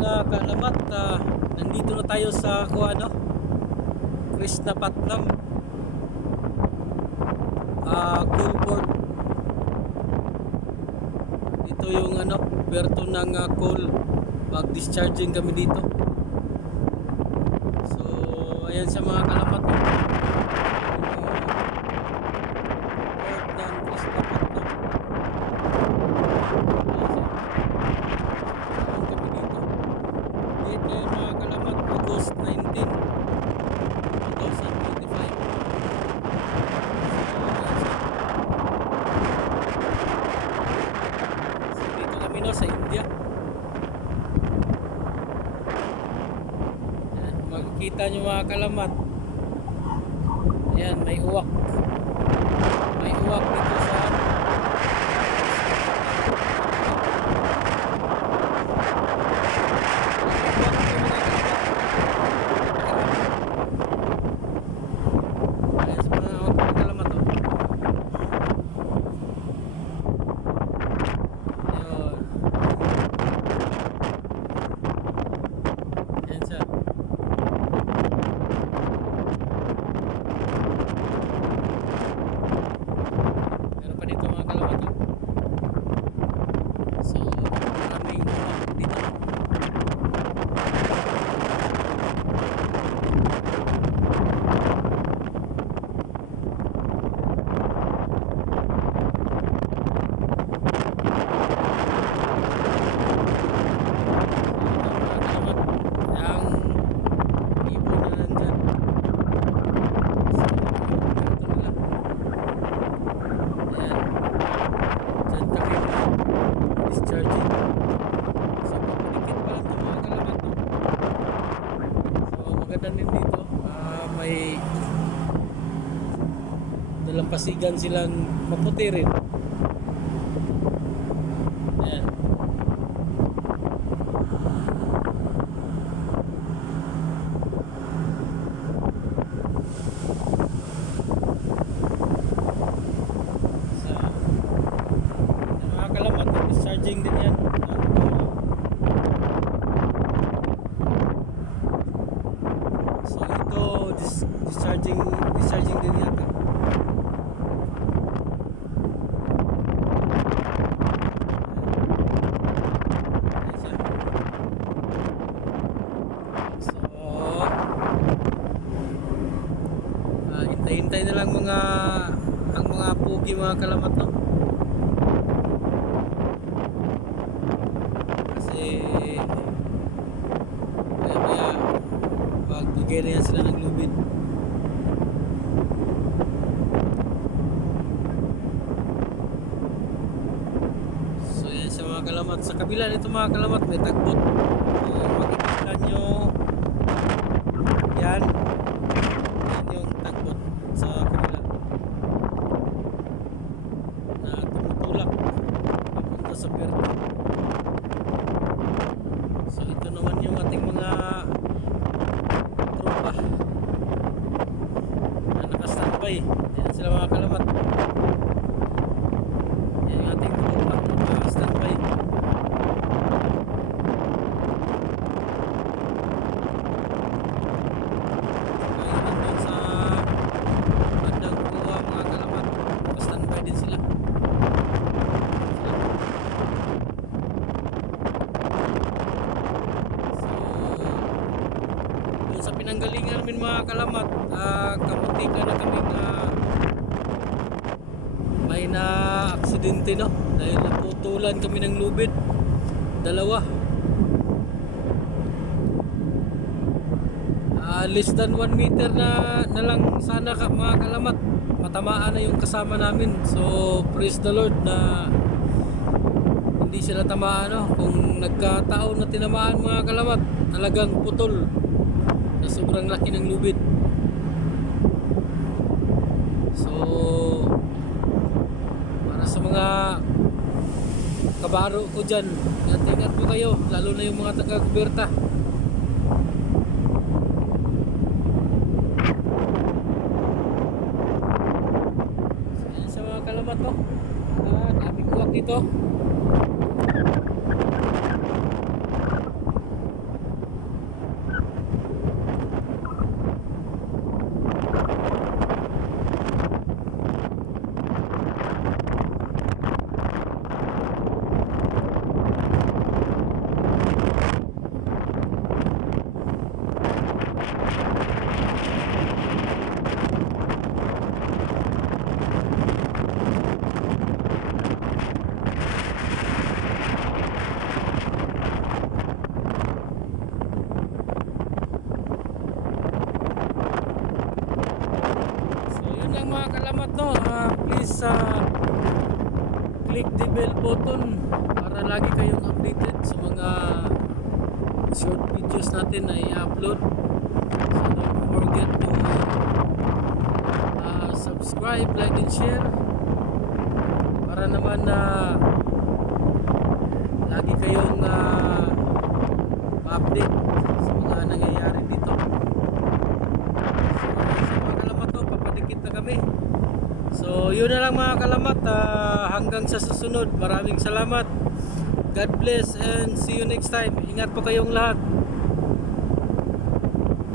mga kaalamat, nandito na tayo sa Krishnapatnam, coal. Ito yung puerto ng coal. Mag-discharging kami dito. So ayan sa mga kaalamat, port ng Krishnapatnam. Kami dito. Date ngayon mga kaalamat, August 19, 2025. So dito kami sa India. Ayan, makikita nyo mga kaalamat. Ayan, may uwak. May uwak dito sa dito, may dalampasigan silang maputi rin. Ayan. Sa mga kalamat, discharging din yan. So ito discharging din yata. So hintay na lang ang mga pugi mga kalamat, no? Kasi maya magbigay na yan sila ng lubid. So yan sa mga kalamat. Sa kabila nito mga kalamat may tagbot. Makikita nyo yan yung tagbot sa kabila na tumutulak papunta sa puerto. So ito naman yung ating mga tropa na naka-standby. Yan sila mga kalamat. Yan yung ating tropa na naka-standby. Ayun nandun sa bandang kuha mga kalamat. Naka-standby din sila. Sa pinanggalingan namin mga kalamat, kamuntika na kami may na aksidente, no? Dahil naputulan kami ng lubid, dalawa. Less than 1 meter na lang sana mga kalamat, matamaan na yung kasama namin. So praise the Lord na hindi sila tamaan, no? Kung nagkataon na tinamaan mga kalamat, talagang putol na sobrang laki ng lubid. So para sa mga kabaro ko dyan, ingat po kayo, lalo na yung mga taga-Kuberta. So yan sa mga kalamat, no? Daming uwak dito. lagi kayong updated sa mga short videos natin na i-upload. So don't forget to subscribe, like and share para naman na lagi kayong update sa mga nangyayari dito. So sa mga kalamat to, papadikit na kami. So yun na lang mga kalamat, hanggang sa susunod. Maraming salamat. God bless and see you next time. Ingat po kayong lahat.